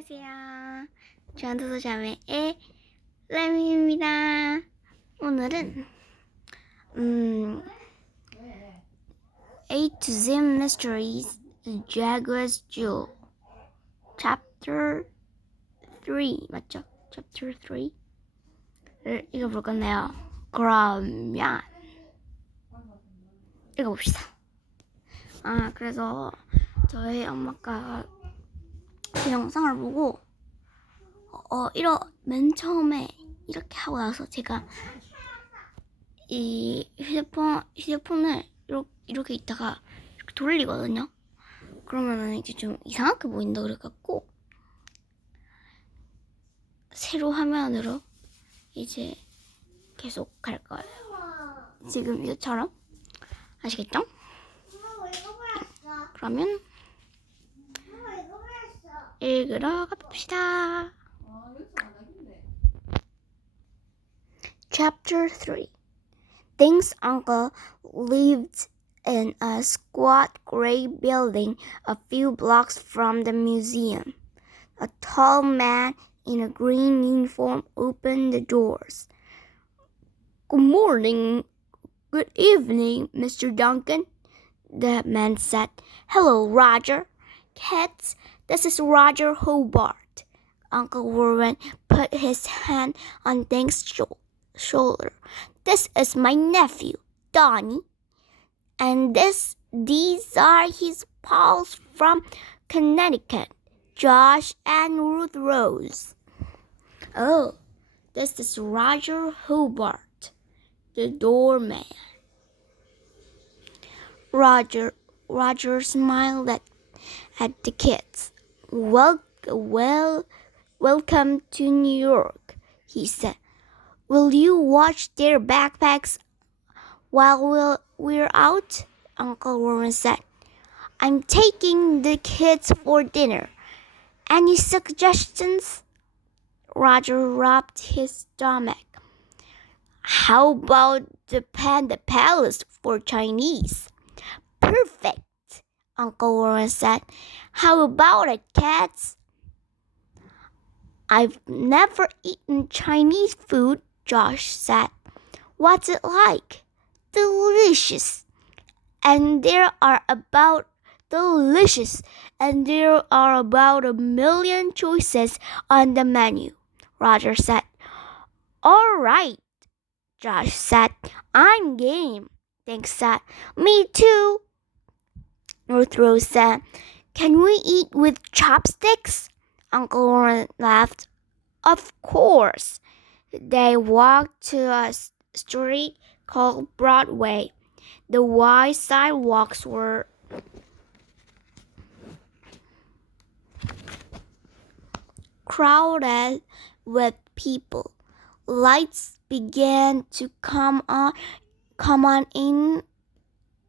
안녕하세요. 저한테서 자매의 레미입니다. 오늘은 AtoZ Mysteries Jaguar's Jewel chapter 3 맞죠? chapter 3를 읽어볼 건데요. 그러면 읽어봅시다. 그래서 저희 엄마가 그 영상을 보고 맨 처음에 이렇게 하고 나서 제가 이 휴대폰을 이렇게 있다가 이렇게 돌리거든요. 그러면은 이제 좀 이상하게 보인다 그래갖고 세로 화면으로 이제 계속 갈 거예요. 지금 이것처럼 아시겠죠? 그러면 읽으러 가봅시다. Chapter 3. Ding's uncle lived in a squat gray building a few blocks from the museum. A tall man in a green uniform opened the doors. Good morning. Good evening, Mr. Duncan, the man said. Hello, Roger. Kids, this is Roger Hobart. Uncle Warren put his hand on Ding's shoulder. This is my nephew, Donnie. And these are his pals from Connecticut, Josh and Ruth Rose. Oh, this is Roger Hobart, the doorman. Roger smiled at the kids. Welcome to New York, he said. Will you watch their backpacks while we're out? Uncle Warren said. I'm taking the kids for dinner. Any suggestions? Roger rubbed his stomach. How about the Panda Palace for Chinese? Perfect, Uncle Warren said. How about it, cats? I've never eaten Chinese food, Josh said. What's it like? Delicious. And there are about a million choices on the menu, Roger said. All right, Josh said. I'm game. Thanks, said. Me too, Ruth Rose said. Can we eat with chopsticks? Uncle Warren laughed. Of course. They walked to a street called Broadway. The wide sidewalks were crowded with people. Lights began to come on in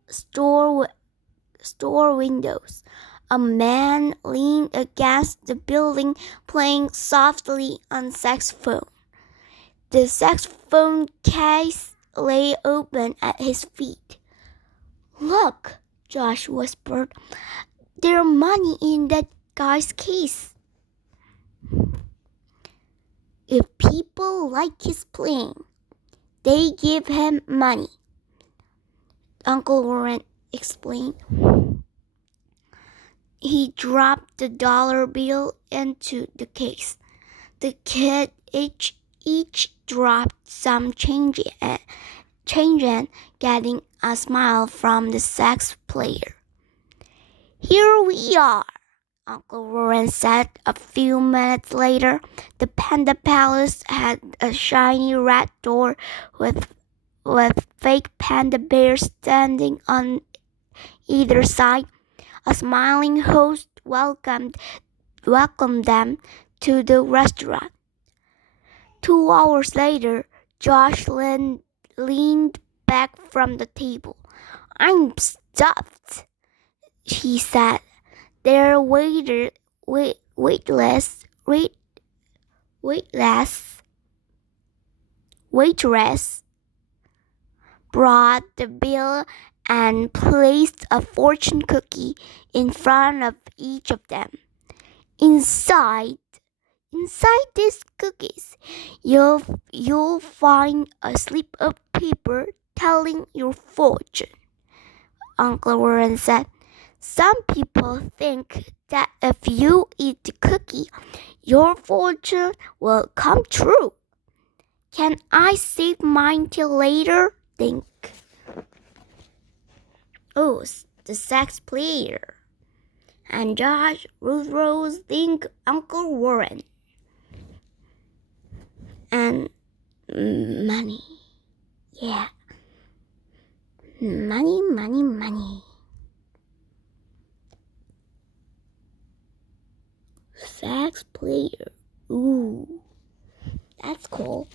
store windows. A man leaned against the building playing softly on saxophone. The saxophone case lay open at his feet. Look, Josh whispered. There's money in that guy's case. If people like his playing, they give him money, Uncle Warren explained. He dropped the dollar bill into the case. The kids each dropped some change and getting a smile from the sax player. Here we are, Uncle Warren said a few minutes later. The Panda Palace had a shiny red door with fake panda bears standing on either side. A smiling host welcomed them to the restaurant. 2 hours later, Josh leaned back from the table. I'm stuffed, he said. Their waitress brought the bill and placed a fortune cookie in front of each of them. Inside these cookies, you'll find a slip of paper telling your fortune. Uncle Warren said, some people think that if you eat the cookie, your fortune will come true. Can I save mine till later? Think. Oh, the sax player. And Josh, Ruth Rose think Uncle Warren. And money. Yeah. Money. Sax player. Ooh. That's cool.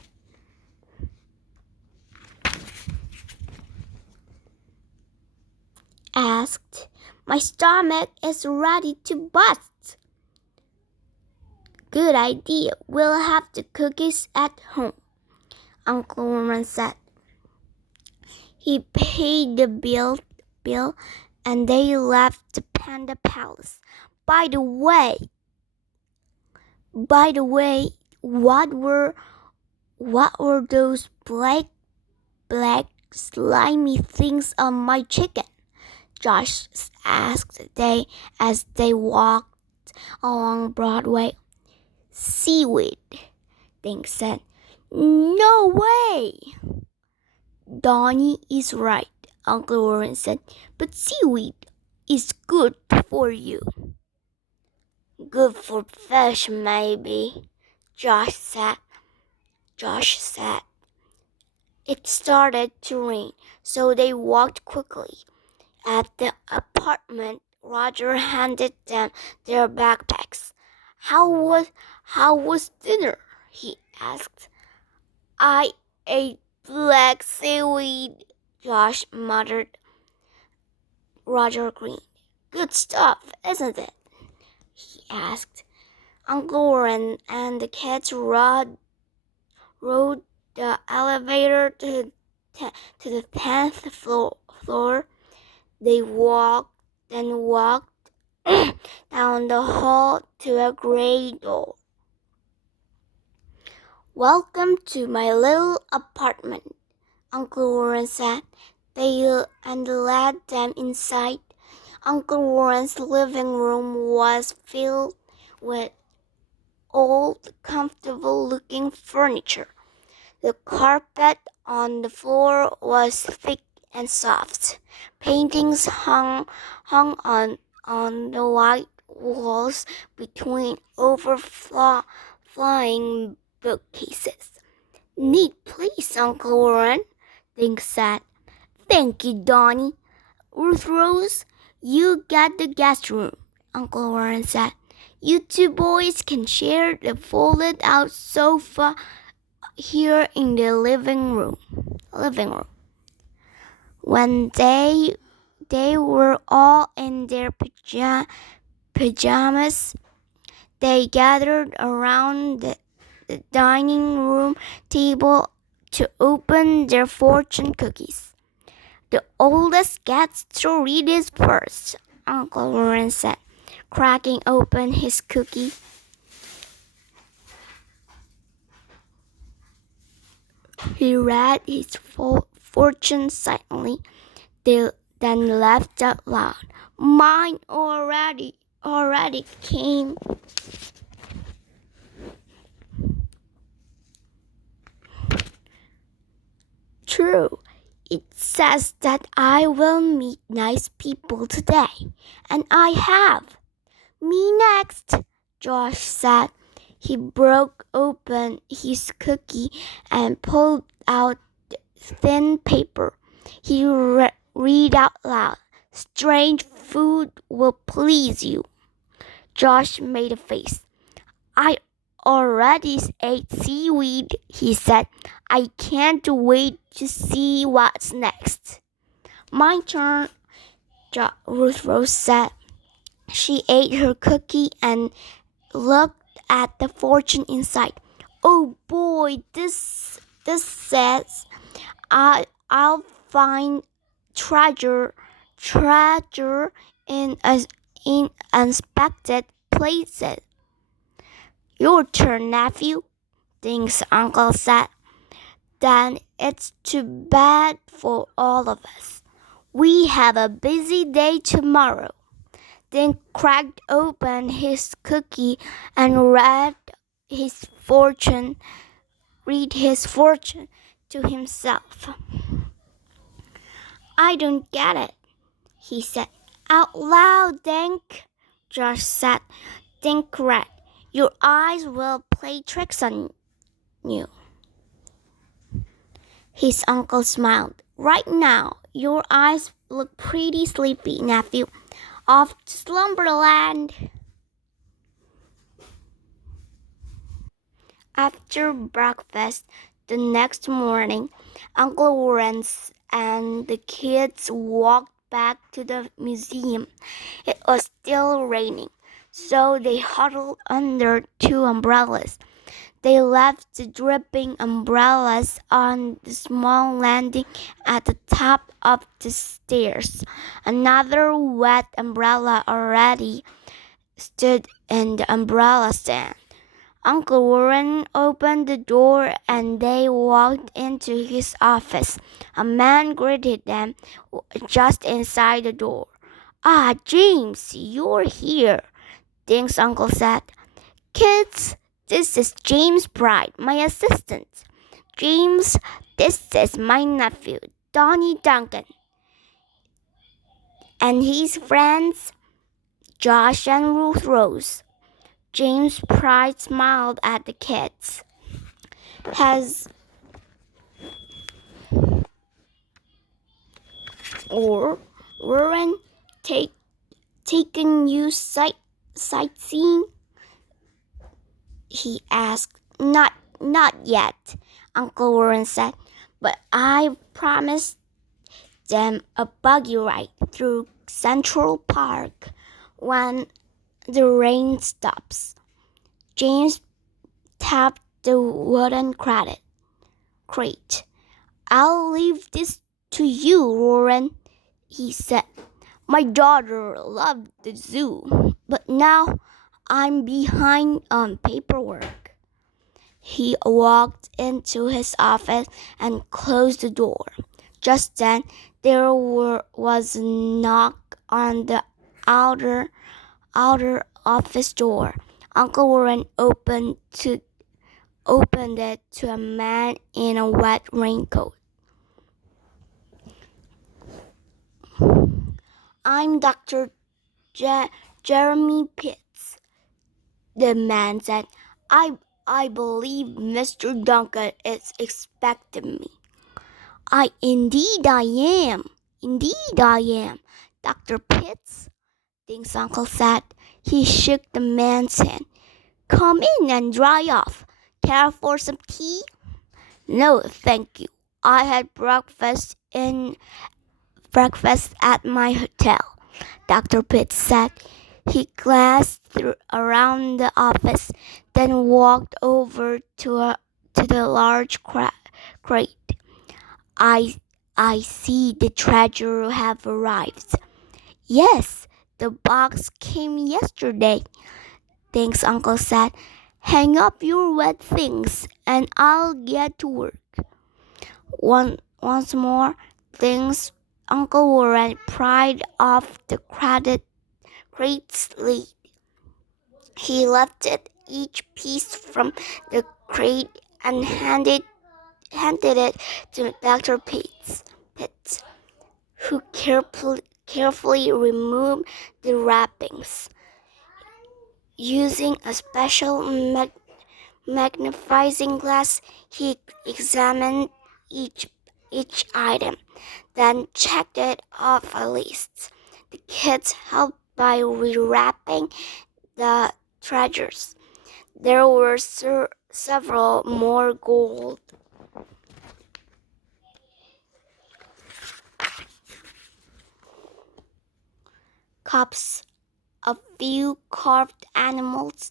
Asked, my stomach is ready to bust. Good idea. We'll have the cookies at home, Uncle Warren said. He paid the bill and they left the Panda Palace. By the way, what were those black slimy things on my chicken? Josh asked as they walked along Broadway. Seaweed, Dink said. No way! Donnie is right, Uncle Warren said, but seaweed is good for you. Good for fish, maybe, Josh said. It started to rain, so they walked quickly. At the apartment, Roger handed them their backpacks. How was dinner? He asked. I ate black seaweed, Josh muttered. Roger grinned. Good stuff, isn't it? He asked. Uncle Warren and the kids rode the elevator to the 10th floor. They walked down the hall to a gray door. Welcome to my little apartment, Uncle Warren said. They led them inside. Uncle Warren's living room was filled with old, comfortable-looking furniture. The carpet on the floor was thick and soft. Paintings hung on the white walls between overflowing bookcases. Neat place, Uncle Warren, Dink said. Thank you, Donnie. Ruth Rose, you get the guest room, Uncle Warren said. You two boys can share the folded-out sofa here in the living room. When they were all in their pajamas, they gathered around the dining room table to open their fortune cookies. The oldest gets to read it first, Uncle Warren said, cracking open his cookie. He read his fortune silently, then laughed out loud. Mine already came. True. It says that I will meet nice people today, and I have. Me next, Josh said. He broke open his cookie and pulled out thin paper. He read out loud, Strange food will please you. Josh made a face. I already ate seaweed, he said. I can't wait to see what's next. My turn, Ruth Rose said. She ate her cookie and looked at the fortune inside. Oh boy, this says I'll find treasure in unexpected places. Your turn, nephew, Ding's uncle said. Then it's too bad for all of us. We have a busy day tomorrow. Ding cracked open his cookie and read his fortune to himself. I don't get it, he said. Out loud, Dink, Josh said. Dink read, your eyes will play tricks on you. His uncle smiled. Right now, your eyes look pretty sleepy, nephew. Off to slumberland. After breakfast the next morning, Uncle Warren and the kids walked back to the museum. It was still raining, so they huddled under two umbrellas. They left the dripping umbrellas on the small landing at the top of the stairs. Another wet umbrella already stood in the umbrella stand. Uncle Warren opened the door and they walked into his office. A man greeted them just inside the door. Ah, James, you're here, Dink's uncle said. Kids, this is James Bright, my assistant. James, this is my nephew, Donnie Duncan. And his friends, Josh and Ruth Rose. James Pride smiled at the kids. Has Warren taken you sightseeing? He asked. Not yet, Uncle Warren said, but I promised them a buggy ride through Central Park when the rain stops. James tapped the wooden crate. I'll leave this to you, Warren, he said. My daughter loved the zoo, but now I'm behind on paperwork. He walked into his office and closed the door. Just then, there was a knock on the outer office door. Uncle Warren opened it to a man in a wet raincoat. I'm Dr. Jeremy Pitts, the man said. I believe Mr. Duncan is expecting me. Indeed I am, Dr. Pitts, Dink's uncle said. He shook the man's hand. Come in and dry off. Care for some tea? No, thank you. I had breakfast at my hotel, Dr. Pitts said. He glanced around the office, then walked over to the large crate. I see the treasure have arrived. Yes, the box came yesterday, Dink's uncle said. Hang up your wet things and I'll get to work. Once more, Dink's Uncle Warren pried off the crate's lid. He lifted each piece from the crate and handed it to Dr. Pitts, who carefully removed the wrappings. Using a special magnifying glass, he examined each item, then checked it off a list. The kids helped by rewrapping the treasures. There were several more gold cups, a few carved animals,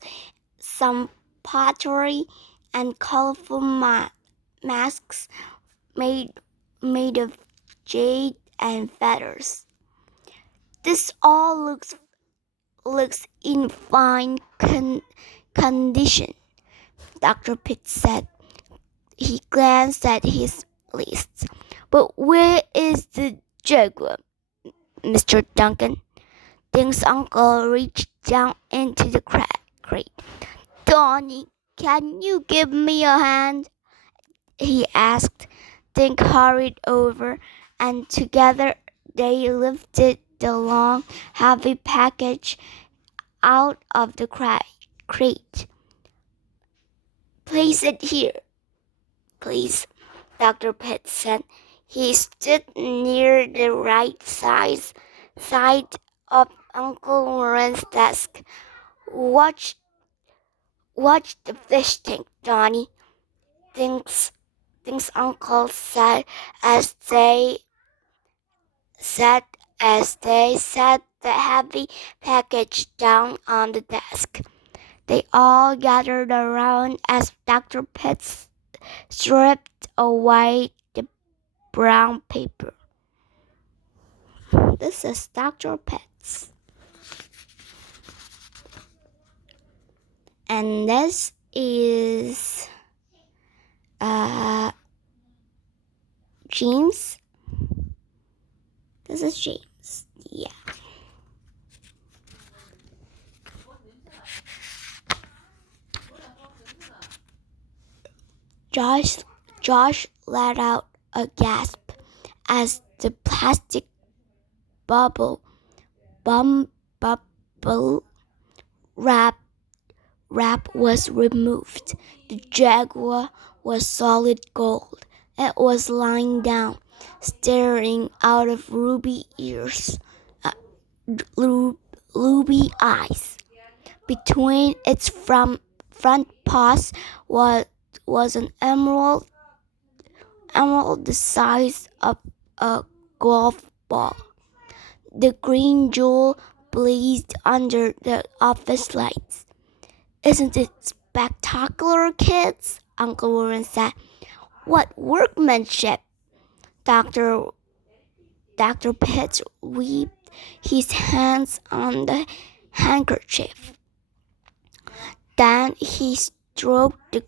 some pottery, and colorful masks made of jade and feathers. This all looks in fine condition, Dr. Pitt said. He glanced at his list. But where is the jaguar, Mr. Duncan? Dink's uncle reached down into the crate. Donnie, can you give me a hand? He asked. Dink hurried over, and together they lifted the long, heavy package out of the crate. Place it here, please, Dr. Pitt said. He stood near the right side of Uncle Warren's desk. Watch the fish tank, Donnie, Dink's uncle said as they set the heavy package down on the desk. They all gathered around as Dr. Pitt stripped away the brown paper. This is Dr. Pitt's. And this is James. This is James. Yeah. Josh let out a gasp as the plastic bubble wrap was removed. The jaguar was solid gold. It was lying down, staring out of ruby eyes. Between its front paws was an emerald the size of a golf ball. The green jewel blazed under the office lights. Isn't it spectacular, kids? Uncle Warren said. What workmanship! Dr. Pitt wiped his hands on the handkerchief. Then he stroked the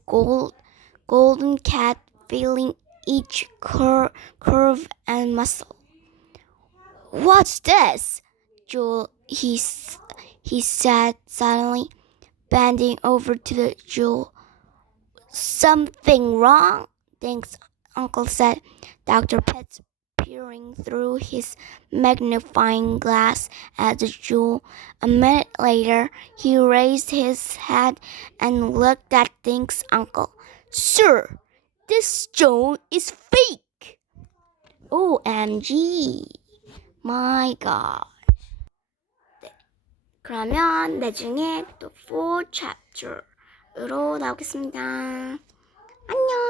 golden cat, feeling each curve and muscle. What's this, Jewel? He said suddenly, bending over to the jewel. Something wrong? Dink's uncle said. Dr. Pitt peering through his magnifying glass at the jewel. A minute later, he raised his head and looked at Dink's uncle. Sir, this stone is fake. OMG. My God. 네. 그러면 나중에 또 4 chapter으로 나오겠습니다. 안녕.